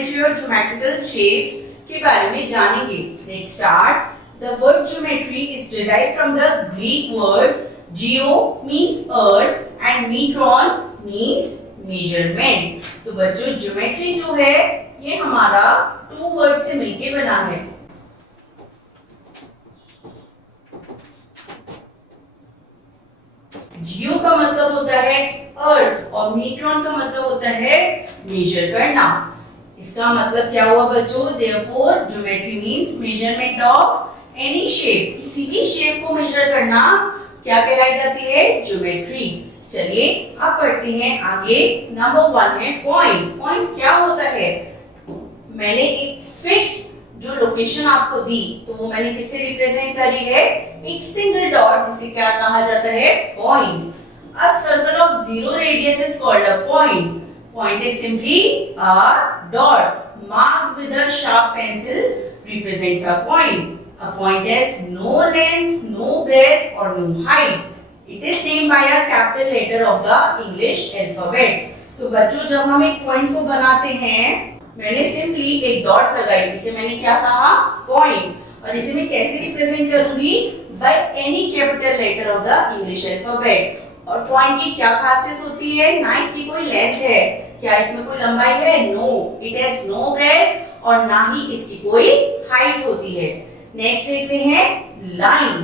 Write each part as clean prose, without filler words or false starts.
Geometry और geometrical shapes के बारे में जानेंगे। Let's start. The word geometry is derived from the Greek word geo means earth and metron means measurement. तो बच्चों ज्योमेट्री जो है ये हमारा टू वर्ड से मिलके बना है। जियो का मतलब होता है अर्थ और मीट्रॉन का मतलब होता है मेजर करना। इसका मतलब क्या हुआ बच्चों? Therefore geometry means measurement of any shape. किसी भी शेप को मेजर करना क्या कहलाई जाती है? ज्योमेट्री। चलिए अब पढ़ते हैं आगे। नंबर 1 है पॉइंट। पॉइंट क्या होता है? मैंने एक फिक्स जो लोकेशन आपको दी तो वो मैंने किससे रिप्रेजेंट करी है? एक सिंगल डॉट, जिसे क्या कहा जाता है? Point. A circle of zero radius is called a point. Point is simply a dot marked with a sharp pencil represents a point. A point has no length, no breadth or no height. It is named by a capital letter of the English alphabet. तो बच्चों जब हम एक point को बनाते हैं, मैंने simply एक डॉट लगाई, इसे मैंने क्या कहा? पॉइंट। और इसे मैं कैसे रिप्रेजेंट करूंगी? By any capital letter of the English alphabet. और पॉइंट की क्या खासियत होती है? ना इसकी कोई लेंथ है, क्या इसमें कोई लंबाई है? No, it has no breadth और ना ही इसकी कोई हाइट होती है। नेक्स्ट देखते हैं line.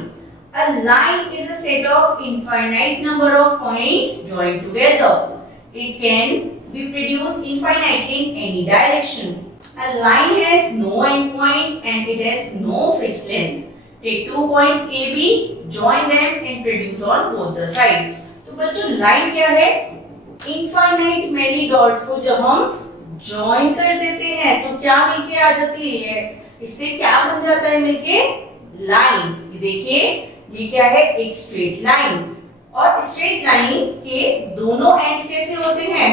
A line is a set of infinite number of points joined together. It can be produced infinitely in any direction. A line has no end point and it has no fixed length. Take 2 points AB, join them and produce on both the sides. तो बच्चों line क्या है? Infinite many dots को जब हम join कर देते हैं तो क्या मिलके आ जाती है? इससे क्या बन जाता है मिलके? लाइन। ये देखिए ये क्या है? एक स्ट्रेट लाइन। और स्ट्रेट लाइन के दोनों एंड्स कैसे होते हैं?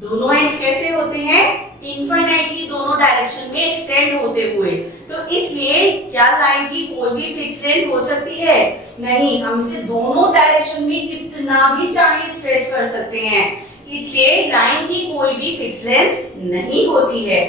दोनों एंड्स कैसे होते हैं? इनफाइनाइटली दोनों डायरेक्शन में एक्सटेंड होते हुए। तो इसलिए क्या लाइन की कोई भी फिक्स लेंथ हो सकती है? नहीं, हम इसे दोनों डायरेक्शन में कितना भी चाहे स्ट्रेच कर सकते हैं। इसलिए लाइन की कोई भी फिक्स लेंथ नहीं होती है।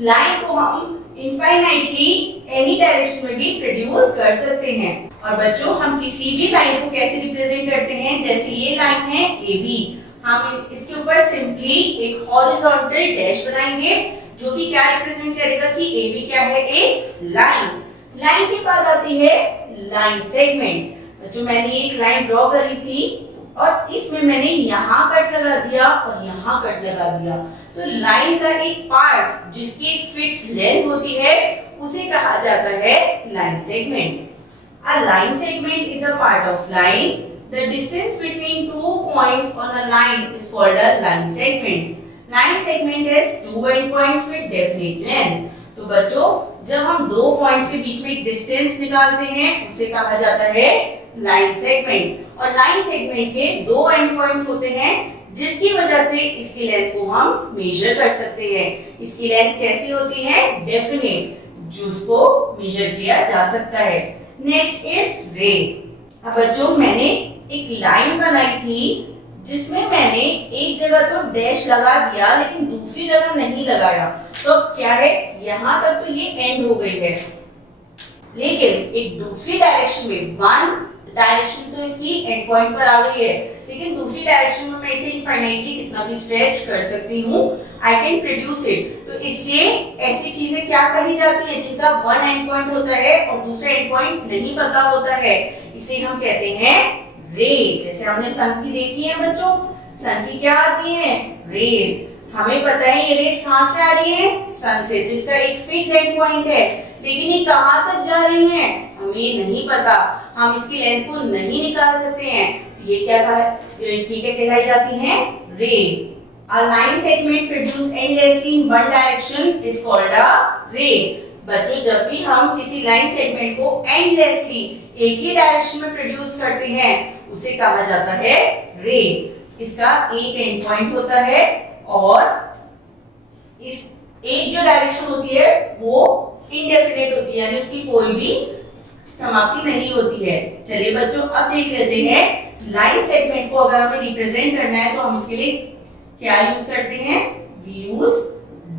लाइन को हम इनफाइनाइटली एनी डायरेक्शन में भी प्रोड्यूस कर सकते हैं। और बच्चों हम किसी भी लाइन को कैसे रिप्रेजेंट करते हैं? जैसे ये लाइन है AB, हम इसके ऊपर सिंपली एक हॉरिजॉन्टल डैश बनाएंगे जो कि क्या रिप्रेजेंट करेगा कि AB क्या है? एक लाइन। लाइन के बाद आती है लाइन सेगमेंट। जो मैंने एक लाइन ड्रॉ करी थी और इसमें मैंने यहाँ कट लगा दिया और यहाँ कट लगा दिया, तो लाइन का एक पार्ट जिसकी एक फिक्स लेंथ होती है उसे कहा जाता है line segment. A line segment is a part of line. The distance between 2 points on a line is called a line segment. Line segment has 2 endpoints with definite length. तो बच्चों जब हम दो पॉइंट्स के बीच में एक डिस्टेंस निकालते हैं उसे कहा जाता है लाइन सेगमेंट। और लाइन सेगमेंट के दो एंड पॉइंट्स होते हैं जिसकी वजह से इसकी लेंथ को हम मेजर कर सकते हैं। इसकी लेंथ कैसी होती है? डेफिनेट, जिसको मेजर किया जा सकता है। नेक्स्ट इज रे। अब बच्चों मैंने एक लाइन बनाई थी जिसमें मैंने एक जगह तो डैश लगा दिया लेकिन दूसरी जगह नहीं लगाया, तो क्या है? यहाँ तक तो ये एंड हो गई है, लेकिन एक दूसरी डायरेक्शन में, वन डायरेक्शन तो इसकी एंड पॉइंट पर आ गई है, लेकिन दूसरी डायरेक्शन में मैं इसे इनफाइनाइटली कितना भी स्ट्रेच कर सकती हूँ। I can produce it. तो इसलिए ऐसी चीजें क्या कही जाती है जिनका वन एंड पॉइंट होता है और दूसरा एंड पॉइंट नहीं पता होता है, इसे हम कहते हैं रे। जैसे हमने सन की देखी है बच्चों, सन की क्या आती है? रेज। हमें पता है ये रेज कहाँ से आ रही है? सन से, तो इसका एक फिक्स एंड पॉइंट है, लेकिन ये कहाँ तक जा रही है हमें नहीं पता, हम इसकी लेंथ को नहीं निकाल सकते हैं। तो ये क्या कहलाई जाती है? रे। A line segment produced endlessly in one direction is called a ray. बच्चों जब भी हम किसी लाइन सेगमेंट को एंडलेसली एक ही डायरेक्शन में प्रोड्यूस करते हैं उसे कहा जाता है रे। इसका एक एंड पॉइंट होता है और इस एक जो डायरेक्शन होती है वो इंडेफिनिट होती है, यानी उसकी कोई भी समाप्ति नहीं होती है। चलिए बच्चों अब देख लेते हैं लाइन सेगमेंट को अगर हमें रिप्रेजेंट करना है तो हम इसके लिए क्या यूज करते हैं? We use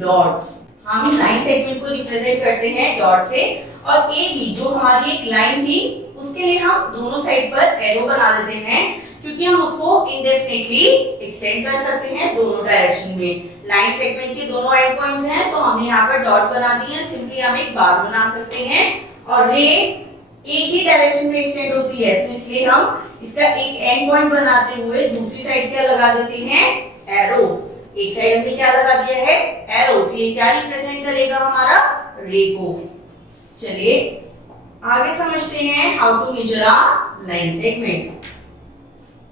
dots. हम लाइन सेगमेंट को रिप्रेजेंट करते हैं डॉट से, और ए बी जो हमारी एक लाइन थी उसके लिए हम दोनों साइड पर एरो बना देते हैं, क्योंकि हम उसको इंडेफिनिटली एक्सटेंड कर सकते हैं दोनों डायरेक्शन में। लाइन सेगमेंट के दोनों एंड पॉइंट्स हैं, तो हमने यहाँ पर डॉट बना दी है, सिंपली हम एक बार बना सकते हैं, और रे एक ही डायरेक्शन में एक्सटेंड होती है, तो इसलिए हम इसका एक एंड पॉइंट बनाते हुए दूसरी साइड क्या लगा देते हैं, एरो। एक साइड हमने क्या लगा दिया है, एरो, तो ये क्या रिप्रेजेंट करेगा, हमारा रे को। चलिए आगे समझते हैं how to measure a line segment.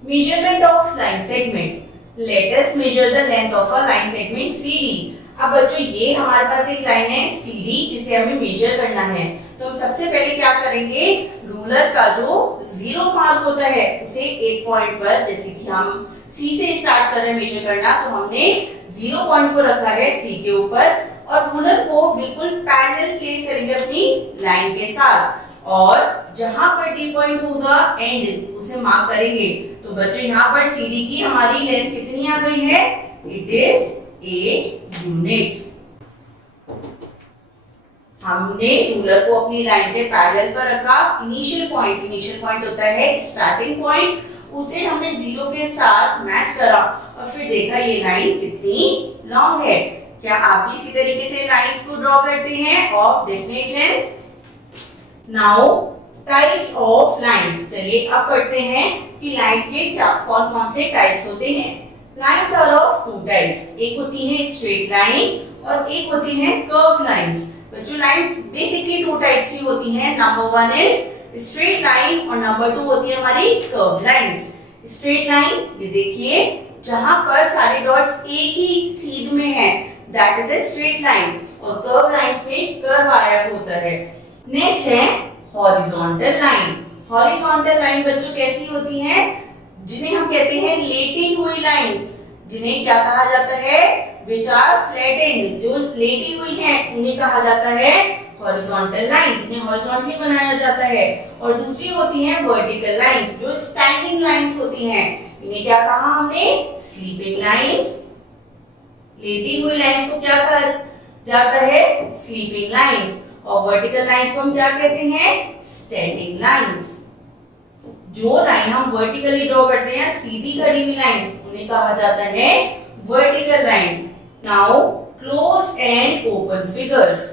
Measurement of line segment, let us measure the length of a line segment CD। अब बच्चों ये हमारे पास एक लाइन है CD, जिसे हमें मेजर करना है, तो हम सबसे पहले क्या करेंगे, रूलर का जो 0 मार्क होता है उसे एक पॉइंट पर, जैसे कि हम C से स्टार्ट कर रहे हैं मेजर करना, तो हमने 0 पॉइंट को रखा है C के ऊपर, और रूलर को बिल्कुल पैरेलल प्लेस करेंगे अपनी लाइन के साथ, और जहां पर D पॉइंट होगा एंड उसे मार्क करेंगे। तो बच्चों यहाँ पर CD की हमारी लेंथ कितनी आ गई है, इट इज 8 यूनिट्स। हमने रूलर को अपनी लाइन के पैरेलल पर रखा, इनिशियल पॉइंट होता है स्टार्टिंग पॉइंट, उसे हमने 0 के साथ मैच करा, और फिर देखा ये लाइन कितनी लॉन्ग है। क्या आप भी इसी तरीके से लाइंस को ड्रॉ करते हैं of definite length. Now types of lines, चलिए अब पढ़ते हैं कि लाइंस के क्या कौन कौन से टाइप्स होते हैं। लाइंस आर ऑफ 2 टाइप्स, एक होती है स्ट्रेट लाइन और एक होती है कर्व लाइंस। बच्चों लाइंस बेसिकली 2 टाइप्स की होती हैं, नंबर 1 इज स्ट्रेट लाइन और नंबर 2 होती है हमारी कर्व लाइंस। स्ट्रेट लाइन, ये देखिए जहां पर सारे डॉट्स एक ही सीध में हैं, that is a straight line, और कर्व लाइंस में कर्व आया होता है। नेक्स्ट है हॉरिजॉन्टल लाइन। हॉरिजॉन्टल लाइन बच्चों कैसी होती हैं, जिन्हें हम कहते हैं लेटी हुई लाइंस, जिन्हें क्या कहा जाता है, विच आर फ्लैटेंड, जो लेटी हुई हैं उन्हें कहा जाता है हॉरिजॉन्टल लाइन, जिन्हें हॉरिजॉन्टली बनाया जाता है। और दूसरी होती हैं वर्टिकल लाइंस, जो स्टैंडिंग लाइंस होती हैं, इन्हें क्या कहा हमने, स्लीपिंग लाइंस। लेटी हुई लाइंस को क्या कहा जाता है, स्लीपिंग लाइंस, और वर्टिकल लाइंस को हम क्या कहते हैं, स्टैंडिंग लाइंस। जो लाइन हम वर्टिकली ड्रॉ करते हैं, सीधी खड़ी हुई लाइंस, उन्हें कहा जाता है vertical line. Now closed end open figures,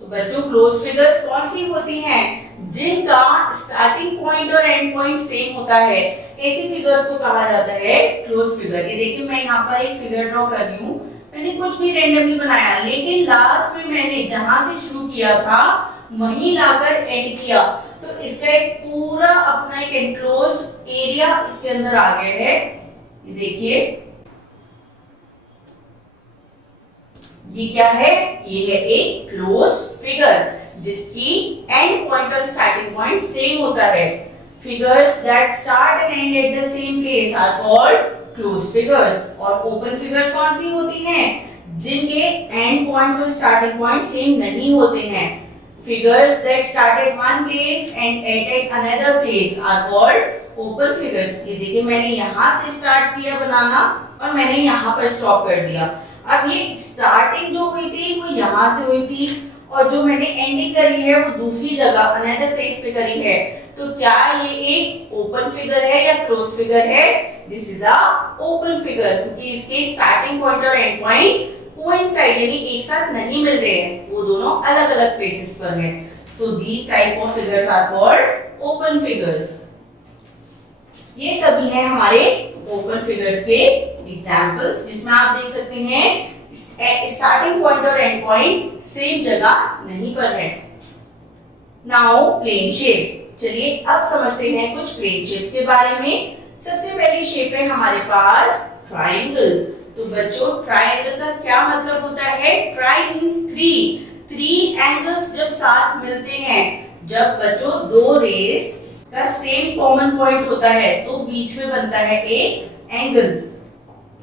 तो बच्चों क्लोज्ड फिगर्स कौन सी होती हैं, जिनका स्टार्टिंग पॉइंट और एंड पॉइंट सेम होता है, ऐसी फिगर्स को कहा जाता है क्लोज्ड फिगर। ये देखिए मैं यहाँ पर एक फिगर ड्रॉ कर रही हूँ, मैंने कुछ भी रैंडमली बनाया, लेकिन लास्ट में मैंने जहां से शुरू किया था वहीं लाकर एंड किया, तो इसका एक पूरा अपना एक एनक्लोज्ड एरिया इसके अंदर आ गया है। ये देखिए ये क्या है, ये है एक क्लोज्ड फिगर जिसकी एंड पॉइंट और स्टार्टिंग पॉइंट सेम होता है। Figures that start and end at the same place are called closed figures. और ओपन फिगर्स कौन सी होती हैं, जिनके एंड पॉइंट्स और स्टार्टिंग पॉइंट सेम नहीं होते हैं। Figures that start at one place and end at another place are called open figures. ये देखिए मैंने यहाँ से स्टार्ट किया बनाना और मैंने यहाँ पर स्टॉप कर दिया। अब ये स्टार्टिंग जो हुई थी वो यहाँ से हुई थी, और जो मैंने एंडिंग करी है वो दूसरी जगह अनदर प्लेस पे करी है, तो क्या ये एक ओपन फिगर है या क्लोज फिगर है, this is a open figure, क्योंकि इसके स्टार्टिंग पॉइंट और एंड पॉइंट कोइंसाइड यानी एक साथ नहीं मिल रहे हैं, वो दोनों अलग अलग प्लेसेस पर हैं। So these type of figures are called open figures. ये सभी हैं हमारे ओपन फिगर्स के एग्जांपल्स, जिसमें आप देख सकते हैं स्टार्टिंग पॉइंट और एंड पॉइंट सेम जगह नहीं पर है। नाउ प्लेन शेप्स, चलिए अब समझते हैं कुछ प्लेन शेप्स के बारे में। सबसे पहली शेप है हमारे पास ट्रायंगल। तो बच्चों ट्रायंगल का क्या मतलब होता है, ट्राई मींस थ्री एंगल्स जब साथ मिलते हैं, जब बच्चों दो रेस का सेम कॉमन पॉइंट होता है तो बीच में बनता है एक एंगल।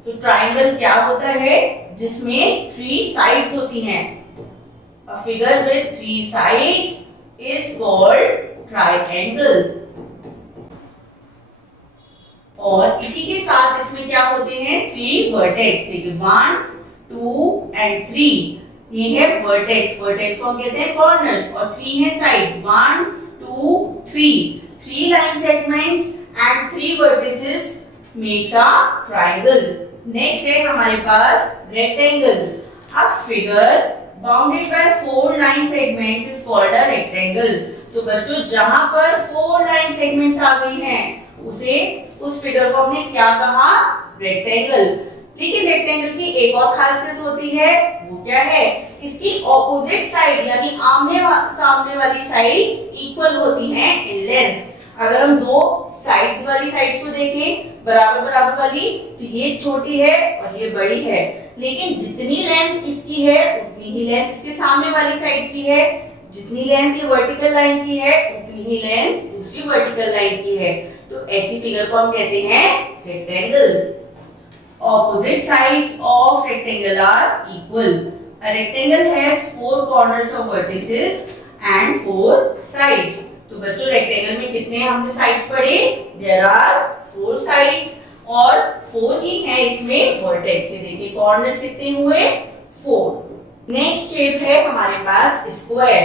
तो ट्रायंगल क्या होता है, जिसमें 3 साइड्स होती हैं। A figure with 3 sides is called triangle. और इसी के साथ इसमें क्या होते हैं, 3 वर्टेक्स। देखिए 1 2 एंड 3, ये है वर्टेक्स, वर्टेक्स को हम कहते हैं कॉर्नर्स, और 3 है sides, 1 2 3, 3 line segments and 3 vertices makes a triangle. Next है हमारे पास rectangle. A figure bounded by 4 line segments is called a rectangle. तो बच्चों जहां पर 4 लाइन सेगमेंट्स आ गई हैं उस फिगर को हमने क्या कहा? रेक्टेंगल। लेकिन रेक्टेंगल की एक और खासियत होती है, वो क्या है? इसकी ऑपोजिट साइड यानी आमने सामने वाली साइड्स इक्वल होती हैं इन लेंथ। अगर हम दो साइड्स वाली साइड्स को देखें बराबर बराबर वाली, तो ये छोटी है और ये बड़ी है, लेकिन जितनी लेंथ इसकी है उतनी ही लेंथ इसके सामने वाली साइड की है, जितनी लेंथ ये वर्टिकल लाइन की है उतनी ही लेंथ दूसरी वर्टिकल लाइन की है। तो ऐसी फिगर को हम कहते हैं rectangle. Opposite sides of rectangle are equal. A rectangle has 4 corners of vertices and 4 sides. तो बच्चों रेक्टेंगल में कितने हमने साइड्स पढ़े? There are 4 sides और 4 ही है इसमें वर्टेक्स। ये देखिए कॉर्नर्स कितने हुए? 4। नेक्स्ट शेप है हमारे पास square.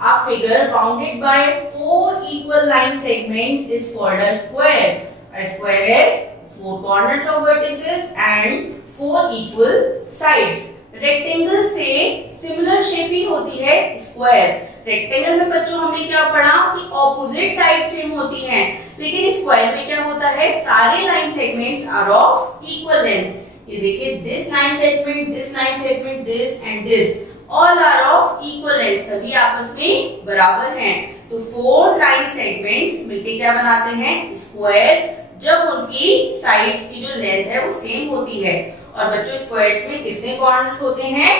A figure bounded by 4 equal line segments is called a square. A square has 4 corners of vertices and 4 equal sides. Rectangle से सिमिलर शेप ही होती है स्क्वायर। रेक्टेंगल में बच्चों हमने क्या पढ़ा कि ऑपोजिट साइड सेम होती हैं, लेकिन स्क्वायर में क्या होता है? सारे line segments are of equal length. ये देखिए this line segment, this line segment, this and this all are of equal length, सभी आपस में बराबर हैं। तो 4 लाइन सेगमेंट्स मिलके क्या बनाते हैं? स्क्वायर, जब उनकी साइड्स की जो लेंथ है वो सेम होती है। और बच्चों स्क्वायर्स में कितने कॉर्नर्स होते हैं?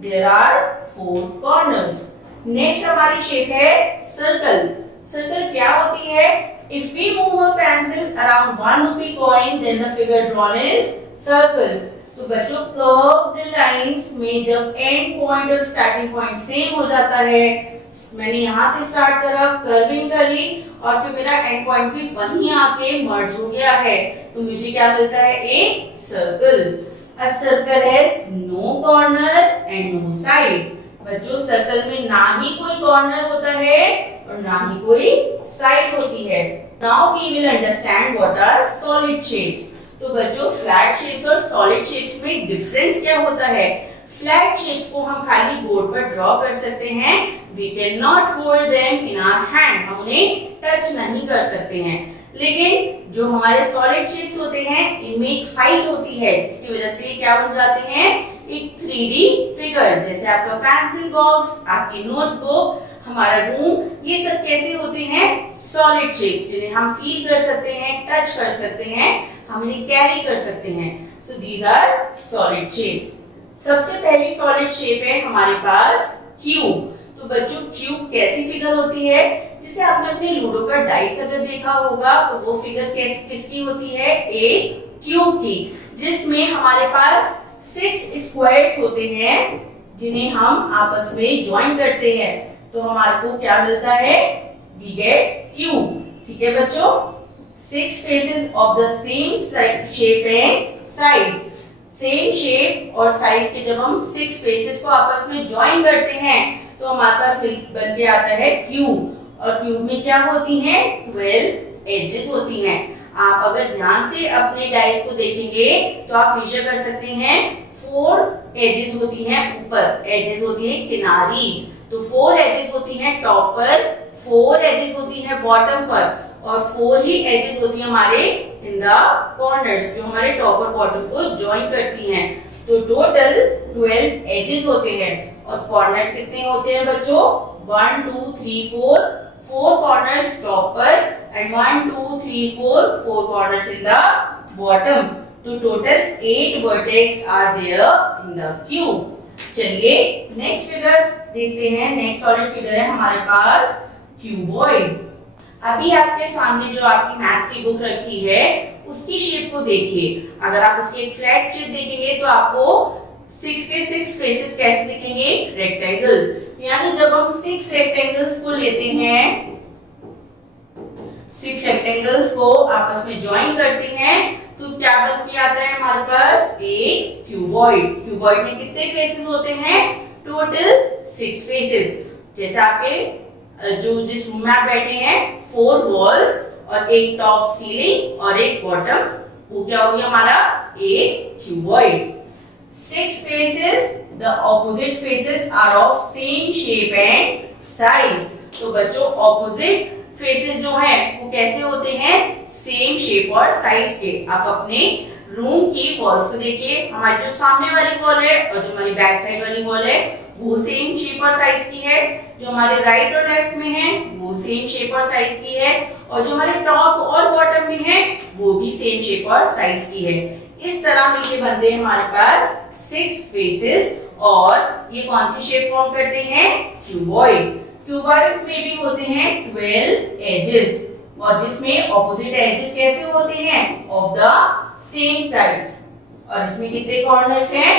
There are 4 corners. नेक्स्ट हमारी शेप है सर्कल। सर्कल क्या होती है? If we move a pencil around 1 rupee coin then the figure drawn is circle। तो बच्चों कर्व्ड लाइंस में जब एंड पॉइंट और स्टार्टिंग पॉइंट सेम हो जाता है, मैंने यहाँ से स्टार्ट करा, कर्विंग करी और फिर मेरा एंड पॉइंट भी वहीं आके मर्ज हो गया है, तो मुझे क्या मिलता है? एक circle. A circle has no corner and no side. बच्चों सर्कल में ना ही कोई कॉर्नर होता है और ना ही कोई साइड होती है। Now we will understand what are solid shapes. तो बच्चों फ्लैट शेप्स और सॉलिड शेप्स में डिफरेंस क्या होता है? फ्लैट शेप्स को हम खाली बोर्ड पर ड्रॉ कर सकते हैं, we cannot hold them in our hand, हम उन्हें टच नहीं कर सकते हैं। लेकिन जो हमारे सॉलिड शेप्स होते हैं इनमें एक हाइट होती है, जिसकी वजह से क्या बन जाते हैं? एक 3D फिगर, जैसे आपका पेंसिल बॉक्स, आपकी नोटबुक, हमारा रूम, ये सब कैसे होते हैं? सॉलिड शेप्स, जिन्हें हम फील कर सकते हैं, टच कर सकते हैं, हम इन्हें कैरी कर सकते हैं। So these are solid shapes. सबसे पहली सॉलिड शेप है हमारे पास क्यूब। तो बच्चों क्यूब कैसी फिगर होती है? जिसे आपने अपने लूडो का डाइस अगर देखा होगा तो वो फिगर किसकी होती है? एक क्यूब की, जिसमें हमारे पास 6 स्क्वायर्स होते हैं जिन्हें हम आपस में ज्वाइन करते हैं, तो हमारे को क्या मिलता है? We get cube. ठीक है बच्चों, 6 faces of the same shape and size. Same shape और साइज के जब हम 6 फेसेस को आपस में ज्वाइन करते हैं तो हमारे पास बन के आता है क्यूब। और क्यूब में क्या होती हैं? 12 एजेस होती हैं। आप अगर ध्यान से अपने डाइस को देखेंगे तो आप मेजर कर सकते हैं 4 एजेस होती हैं ऊपर, एजेस होती हैं किनारी, तो 4 एजेस होती हैं टॉप पर, 4 एजेस होती हैं बॉटम पर और 4 ही एजेस होती हैं हमारे इन द कॉर्नर्स, जो हमारे टॉप और बॉटम को ज्वाइन करती हैं। तो टोटल 12 एजेस होते हैं। और कॉर्नर्स कितने होते हैं बच्चों? 1 2 3 4 कॉर्नर्स टॉप पर and 1 2 3 4 corners in the bottom. तो total 8 vertex are there in the cube. चलिए नेक्स्ट फिगर देखते हैं। नेक्स्ट सॉलिड फिगर है हमारे पास क्यूबॉइड। अभी आपके सामने जो आपकी मैथ्स की बुक रखी है उसकी शेप को देखिए। अगर आप उसकी एक फ्लैट शेप देखेंगे तो आपको 6 के 6 फेसेस कैसे दिखेंगे? रेक्टेंगल। यानी जब हम 6 रेक्टेंगल्स को लेते हैं, 6 रेक्टेंगल्स को आपस में ज्वाइन करते हैं तो क्या बन के आता है हमारे पास? एक क्यूबॉइड। क्यूबॉइड में कितने फेसेस होते हैं? Total 6 faces. जैसे आपके जो जिस रूम में आप बैठे हैं 4 वॉल्स और एक टॉप सीलिंग और एक बॉटम, वो क्या हो गया हमारा एक cuboid. 6 faces, the opposite faces are of same shape and size। तो बच्चों opposite faces जो हैं वो कैसे होते हैं, सेम शेप और साइज के। आप अपने रूम की वॉल्स को देखिए, हमारी जो सामने वाली वॉल है और जो हमारी बैक साइड वाली वॉल है वो सेम शेप और साइज की है, जो हमारे राइट और लेफ्ट में है वो सेम शेप और साइज की है, और जो हमारे टॉप और बॉटम में है वो भी सेम शेप और साइज की है। इस तरह मिलके बनते हैं हमारे पास 6 फेसेस, और ये कौन सी शेप फॉर्म करते हैं, क्यूबॉइड। क्यूबॉइड में भी होते हैं 12 एजेस, और जिसमें ऑपोजिट एजेस कैसे होते हैं, ऑफ द सेम साइज। और इसमें कितने कॉर्नर्स हैं,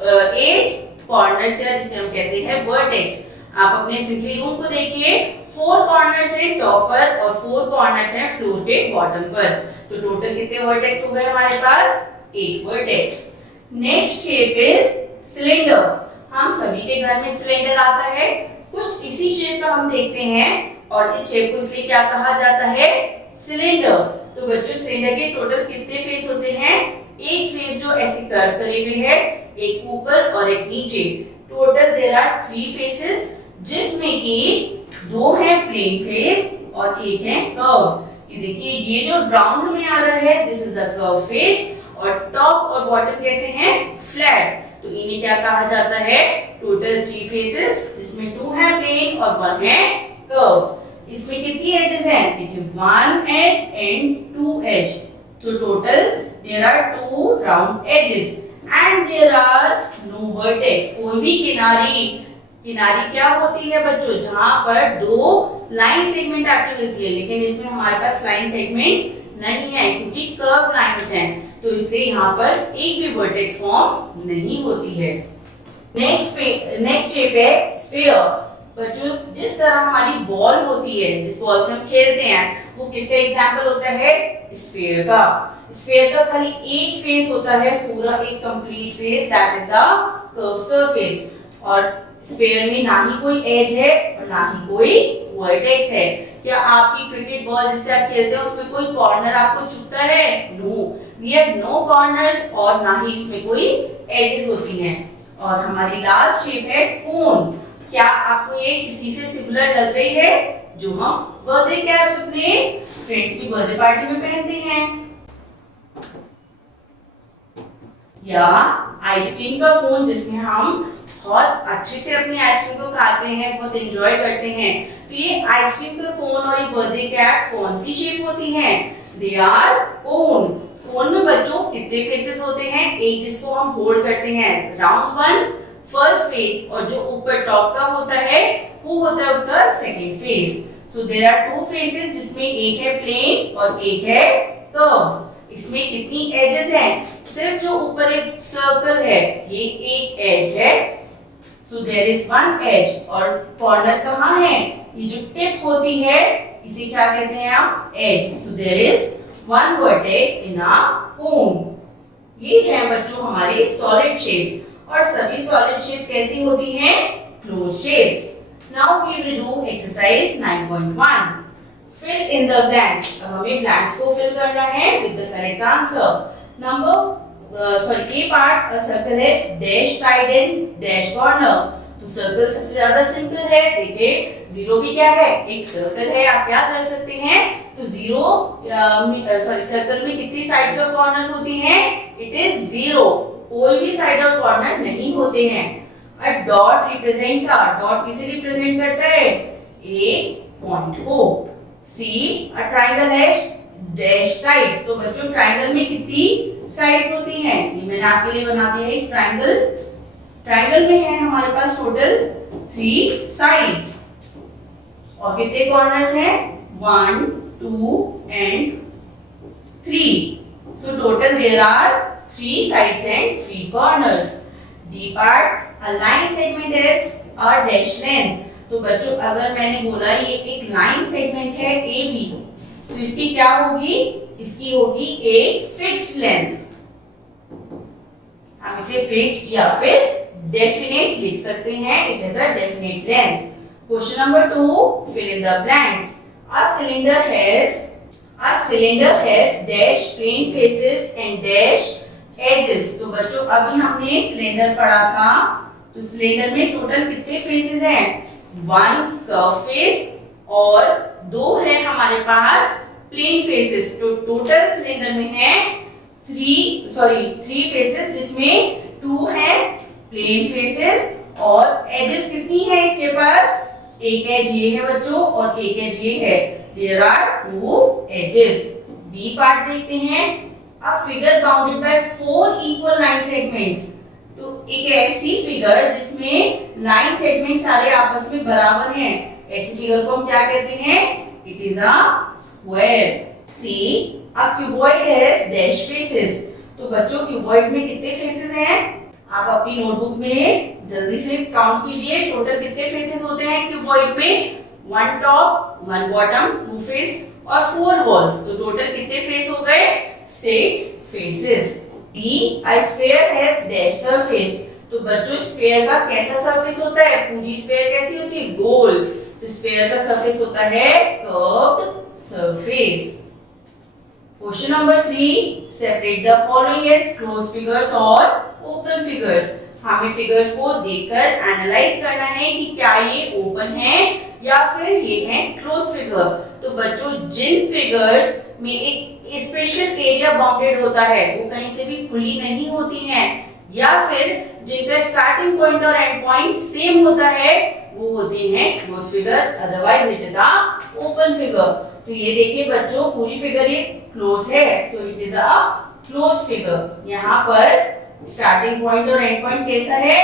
8 कॉर्नर्स है, जिसे हम कहते हैं वर्टेक्स। आप अपने सिंपली रूम को देखिए, 4 कॉर्नर्स हैं टॉप पर और 4 कॉर्नर्स हैं फ्लोर के बॉटम पर। तो टोटल कितने वर्टेक्स हो गए हमारे पास, 8 vertex. Next shape is cylinder. हम सभी के घर में सिलेंडर आता है, कुछ इसी शेप का हम देखते हैं, और इस शेप को इसलिए क्या कहा जाता है, सिलेंडर। तो बच्चों सिलेंडर के टोटल कितने फेस होते हैं, एक फेस जो ऐसे कर्व करे हुए है, एक ऊपर और एक नीचे। टोटल देयर आर 3 फेसेस, जिसमें कि 2 हैं प्लेन फेस और एक है कर्व। ये देखिए, ये जो राउंड में आ रहा है this is the curve face, और टॉप और बॉटम कैसे हैं, फ्लैट। तो इन्हें क्या कहा जाता है, टोटल 3 फेसेस, जिसमें 2 हैं प्लेन और 1 है कर्व। इसमें कितनी एजेस हैं, देखिए 1 एज एंड 2 एज। तो total there are 2 round edges and there are no vertex. कोई भी किनारी क्या होती है बच्चों, जहां पर 2 लाइन सेगमेंट आपकी मिलती है, लेकिन इसमें हमारे पास लाइन सेगमेंट नहीं है क्योंकि कर्व लाइंस हैं, तो इसलिए यहाँ पर एक भी वर्टेक्स फॉर्म नहीं होती है। नेक्स्ट शेप है स्फीयर। बच्चों जिस तरह हमारी बॉल होती है, जिस बॉल से हम खेलते हैं, वो किसका एग्जाम्पल होता है, स्फीयर का। स्फीयर का खाली एक फेस होता है, पूरा एक complete face, that is the curve surface. और स्फीयर में ना ही कोई एज है और ना ही कोई वर्टेक्स है। क्या आपकी क्रिकेट बॉल जिससे आप खेलते हैं उसमें कोई कॉर्नर आपको चुभता है, no, we have no corners, और ना ही इसमें कोई एजेस होती हैं। और हमारी लास्ट शेप है कोन। क्या आपको ये किसी से सिमिलर लग रही है, जो हम बर्थडे कैप्स अपने फ्रेंड्स की बर्थडे पार्टी में पहनते हैं, या आइसक्रीम का कोन जिसमें हम बहुत अच्छे से अपनी आइसक्रीम को खाते हैं, बहुत एंजॉय करते हैं। तो ये आइसक्रीम का कोन और ये बर्थडे कैप कौन सी शेप होती हैं, दे आर कोन। कोन में बच्चों कितने फेसेस होते हैं, एक जिसको हम होल्ड करते हैं राउंड 1 फर्स्ट फेस, और जो ऊपर टॉप का होता है वो होता है उसका second face. So there are 2 faces, जिसमें एक है प्लेन और एक है कर्व। इसमें कितनी एजेस हैं, सिर्फ जो ऊपर एक सर्कल है ये एक एज है, सो देयर इज 1 एज, और कॉर्नर कहाँ है, ये जो टिप होती है इसे क्या कहते हैं आप, edge. So there is 1 vertex in a cone. ये है बच्चों हमारे सॉलिड शेप्स, और सभी सॉलिड शेप्स कैसी होती हैं, close shapes. Now we will do exercise 9.1, fill in the blanks। अब हमें ब्लैंक्स को फिल करना है with the correct answer। A part, a circle has dash side and dash corner। तो सर्कल सबसे ज्यादा सिंपल है, देखिए 0 भी क्या है, एक सर्कल है, आप क्या कर सकते हैं, तो सर्कल में कितनी साइड्स और कॉर्नर्स होती हैं, इट इज 0, कोई भी साइड और कॉर्नर नहीं होते हैं। अ डॉट रिप्रेजेंट्स, डॉट किसे रिप्रेजेंट करता है, एक पॉइंट को। See, a triangle has dash sides। तो बच्चों ट्रायंगल में कितनी साइड्स होती हैं, ये मैंने आपके लिए बना दिया है ट्रायंगल। ट्रायंगल में है हमारे पास टोटल 3 साइड्स, और कितने कॉर्नर्स हैं, 1 2 and 3। So total there are 3 sides and 3 corners। D part, a line segment has a dash length। तो बच्चों अगर मैंने बोला ये एक लाइन सेगमेंट है AB, तो इसकी क्या होगी, इसकी होगी एक फिक्स्ड लेंथ, हम इसे फिक्स्ड या फिर डेफिनेट लिख सकते हैं, it has a definite length. Question number 2, fill in the blanks. A cylinder has dash plain faces and dash edges। तो बच्चों अभी हमने सिलेंडर पढ़ा था, तो सिलेंडर में टोटल कितने फेसेस हैं? 1 कर्व फेस और 2 है हमारे पास प्लेन फेसेस। तो टोटल सिलेंडर में है 3 फेसेस, जिसमें 2 है प्लेन फेसेस और एजेस कितनी है इसके पास? एक एज ये है बच्चों और एक एज ये है। There are 2 edges. B part देखते हैं। A figure bounded by 4 equal line segments. तो एक ऐसी फिगर जिसमें लाइन सेगमेंट सारे आपस में बराबर हैं, ऐसी फिगर को हम क्या कहते हैं? It is a square. C, a cuboid has dash faces. तो बच्चों क्यूबॉइड में कितने फेसेस हैं? आप अपनी नोटबुक में जल्दी से काउंट कीजिए, टोटल कितने फेसेस होते हैं क्यूबॉइड में? 1 टॉप 1 बॉटम 2 फेस और 4 वॉल्स। तो टोटल कितने फेस हो गए? 6 faces. D, a sphere has dash surface. तो बच्चों स्फीयर का कैसा सरफेस होता है? पूरी स्फीयर कैसी होती है? गोल। तो स्फीयर का सरफेस होता है curved surface. Question number 3, separate the following as close figures और ओपन फिगर्स। हमें फिगर्स को देखकर एनालाइज करना है कि क्या ये ओपन है या फिर ये है क्लोज फिगर। तो बच्चों जिन फिगर्स में एक स्पेशल एरिया बाउंडेड होता है, वो कहीं से भी खुली नहीं होती हैं, या फिर जिनका स्टार्टिंग पॉइंट और एंड पॉइंट सेम होता है, वो होती हैं close figure, otherwise it is a open figure. तो ये देखिए बच्चों पूरी फिगर ये क्लोज है, so it is a close figure. यहाँ पर स्टार्टिंग पॉइंट और एंड पॉइंट कैसा है?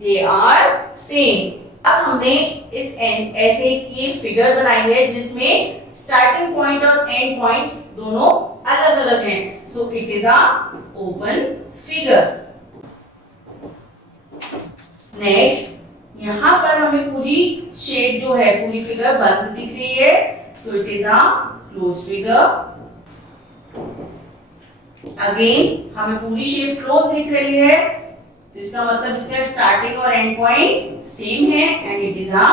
They are same. अब हमने इस ऐसे ये फिगर बनाई है जिसमें स्टार्टिंग पॉइंट और एंड पॉइंट दोनों अलग अलग हैं, so it is a open figure. Next, यहाँ पर हमें पूरी शेप जो है, पूरी फिगर बंद दिख रही है, so it is a close figure. Again हमें पूरी शेप क्लोज दिख रही है, इसका मतलब इसका स्टार्टिंग और एंड पॉइंट सेम है and it is a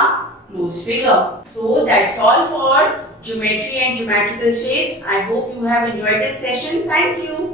close figure. So that's all for geometry and geometrical shapes. I hope you have enjoyed this session. Thank you.